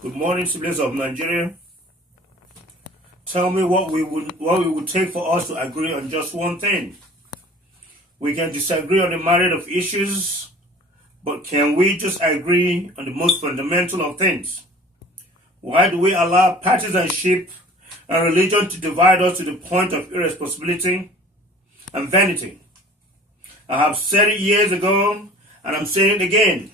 Good morning, citizens of Nigeria. Tell me what it would take for us to agree on just one thing. We can disagree on the myriad of issues, but can we just agree on the most fundamental of things? Why do we allow partisanship and religion to divide us to the point of irresponsibility and vanity? I have said it years ago, and I'm saying it again.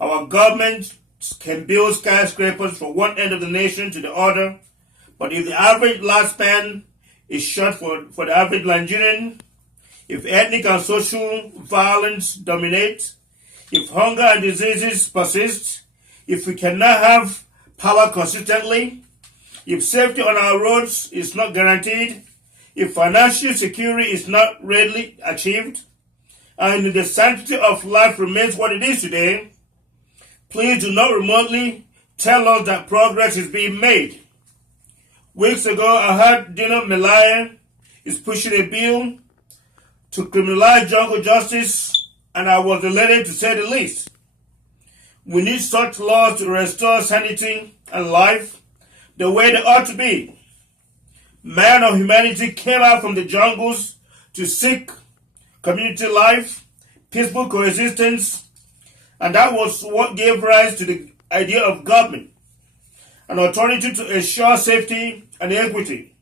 Our government can build skyscrapers from one end of the nation to the other, but if the average lifespan is short for the average Nigerian, if ethnic and social violence dominate, if hunger and diseases persist, if we cannot have power consistently, if safety on our roads is not guaranteed, if financial security is not readily achieved, and the sanctity of life remains what it is today, please do not remotely tell us that progress is being made. Weeks ago, I heard Dino Melaya is pushing a bill to criminalize jungle justice, and I was elated to say the least. We need such laws to restore sanity and life the way they ought to be. Man of humanity came out from the jungles to seek community life, peaceful coexistence, and that was what gave rise to the idea of government, an authority to ensure safety and equity.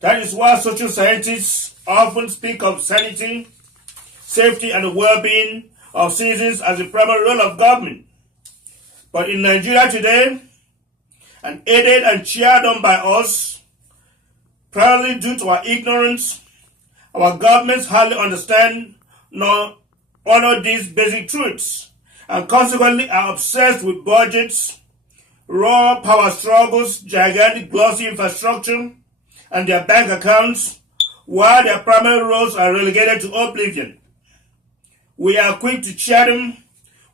That is why social scientists often speak of sanity, safety, and the well-being of citizens as the primary role of government. But in Nigeria today, and aided and cheered on by us, primarily due to our ignorance, our governments hardly understand nor honor these basic truths, and consequently are obsessed with budgets, raw power struggles, gigantic glossy infrastructure, and their bank accounts, while their primary roles are relegated to oblivion. We are quick to cheer them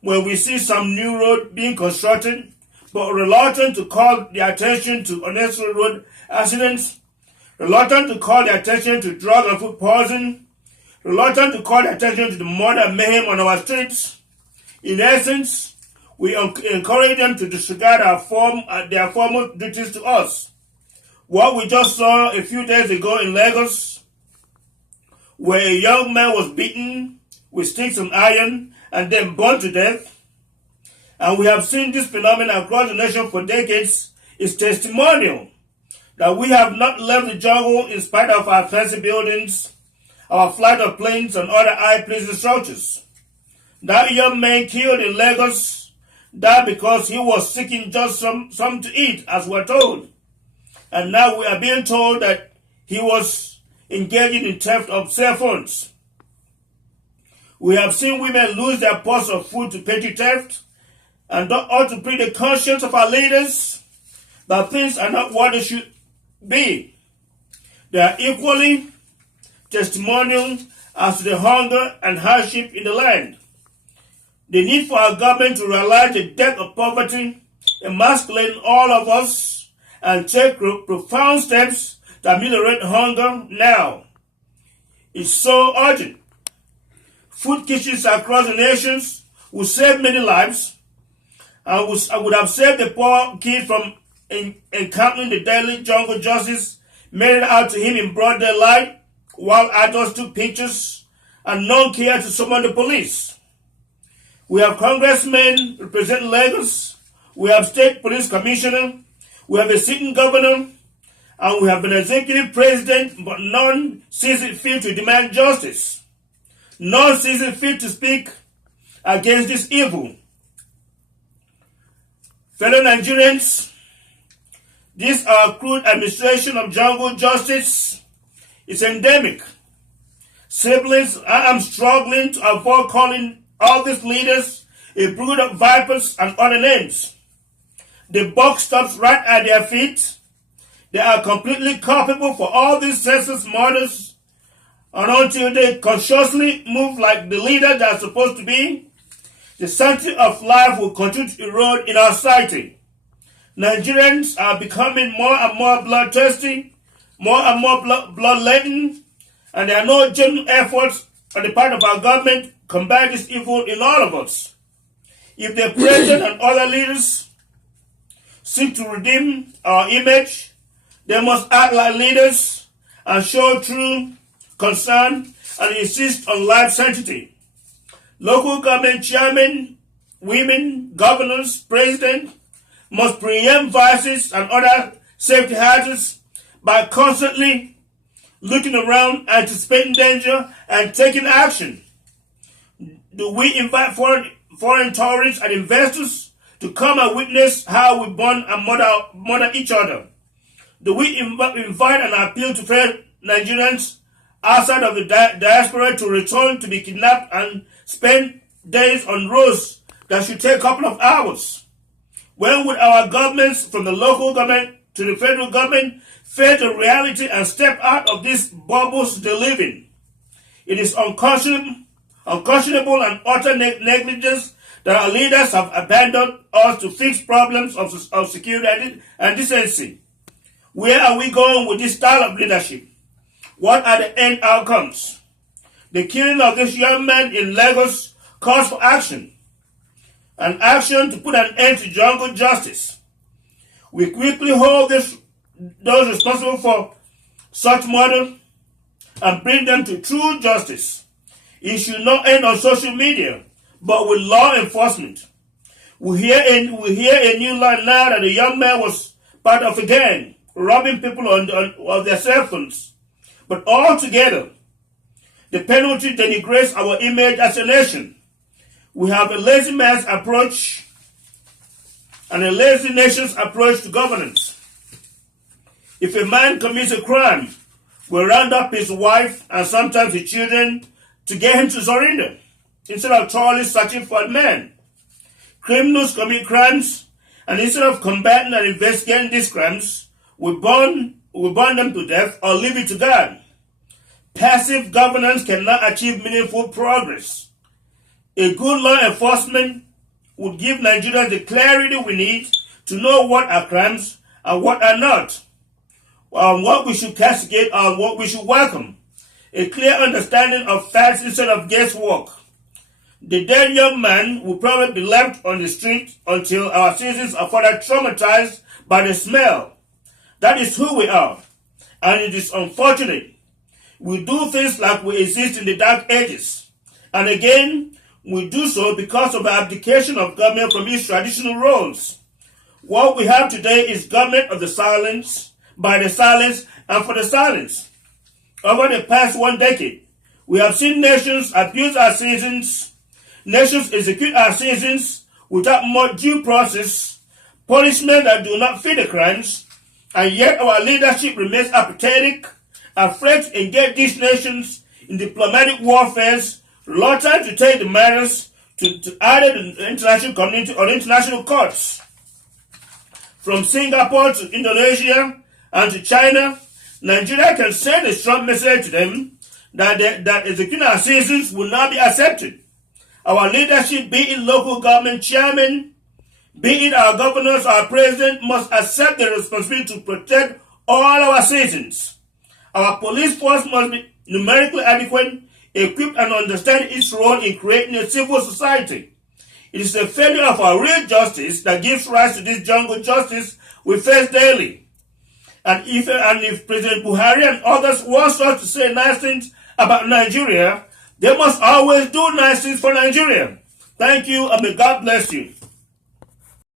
when we see some new road being constructed, but reluctant to call their attention to unnecessary road accidents, reluctant to call their attention to drug and food poisoning, reluctant to call their attention to the murder and mayhem on our streets. In essence, we encourage them to disregard their formal duties to us. What we just saw a few days ago in Lagos, where a young man was beaten with sticks and iron and then burned to death, and we have seen this phenomenon across the nation for decades, is testimonial that we have not left the jungle in spite of our fancy buildings, our flight of planes, and other eye-pleasing structures. That young man killed in Lagos died because he was seeking just something to eat, as we're told. And now we are being told that he was engaging in theft of cell phones. We have seen women lose their pots of food to petty theft, and that ought to bring the conscience of our leaders that things are not what they should be. They are equally testimonial as to the hunger and hardship in the land. The need for our government to realize the depth of poverty, emasculating all of us, and take profound steps to ameliorate hunger now is so urgent. Food kitchens across the nations will save many lives, and would have saved the poor kid from encountering the deadly jungle justice meted out to him in broad daylight, while adults took pictures and none cared to summon the police. We have congressmen representing Lagos, we have state police commissioner, we have a sitting governor, and we have an executive president, but none sees it fit to demand justice. None sees it fit to speak against this evil. Fellow Nigerians, this our crude administration of jungle justice is endemic. Siblings, I am struggling to avoid calling all these leaders a brood of vipers and other names. The buck stops right at their feet. They are completely culpable for all these senseless murders, and until they consciously move like the leader they are supposed to be, the sanctity of life will continue to erode in our society. Nigerians are becoming more and more bloodthirsty, more and more bloodletting, and there are no genuine efforts on the part of our government to combat this evil in all of us. If the president and other leaders seek to redeem our image. They must act like leaders and show true concern and insist on life sanctity. Local government chairmen, women, governors, president must preempt vices and other safety hazards by constantly looking around, anticipating danger, and taking action. Do we invite foreign tourists and investors to come and witness how we bond and murder each other? Do we invite and appeal to fellow Nigerians outside of the diaspora to return to be kidnapped and spend days on roads that should take a couple of hours? When would our governments, from the local government to the federal government, face the reality and step out of these bubbles they live in? It is unconscionable and utter negligence that our leaders have abandoned us to fix problems of security and decency. Where are we going with this style of leadership? What are the end outcomes? The killing of this young man in Lagos calls for action. An action to put an end to jungle justice. We quickly hold those responsible for such murder and bring them to true justice. It should not end on social media, but with law enforcement. We hear a new line now that the young man was part of a gang, robbing people of their cell phones. But altogether, the penalty denigrates our image as a nation. We have a lazy man's approach and a lazy nation's approach to governance. If a man commits a crime, we round up his wife and sometimes his children to get him to surrender, instead of thoroughly searching for a man. Criminals commit crimes, and instead of combating and investigating these crimes, we burn them to death or leave it to God. Passive governance cannot achieve meaningful progress. A good law enforcement would give Nigerians the clarity we need to know what are crimes and what are not, what we should castigate and what we should welcome. A clear understanding of facts instead of guesswork. The dead young man will probably be left on the street until our citizens are further traumatized by the smell. That is who we are, and it is unfortunate. We do things like we exist in the dark ages, and again, we do so because of the abdication of government from its traditional roles. What we have today is government of the silence, by the silence, and for the silence. Over the past 1 decade, we have seen nations abuse our citizens, nations execute our citizens without much due process, punishment that do not fit the crimes, and yet our leadership remains apathetic, afraid to engage these nations in diplomatic warfares, reluctant to take the matters to either the international community or international courts. From Singapore to Indonesia and to China, Nigeria can send a strong message to them that executing our citizens will not be accepted. Our leadership, be it local government chairman, be it our governors, our president, must accept the responsibility to protect all our citizens. Our police force must be numerically adequate, equipped, and understand its role in creating a civil society. It is a failure of our real justice that gives rise to this jungle justice we face daily. And if President Buhari and others want us to say nice things about Nigeria, they must always do nice things for Nigeria. Thank you, and may God bless you.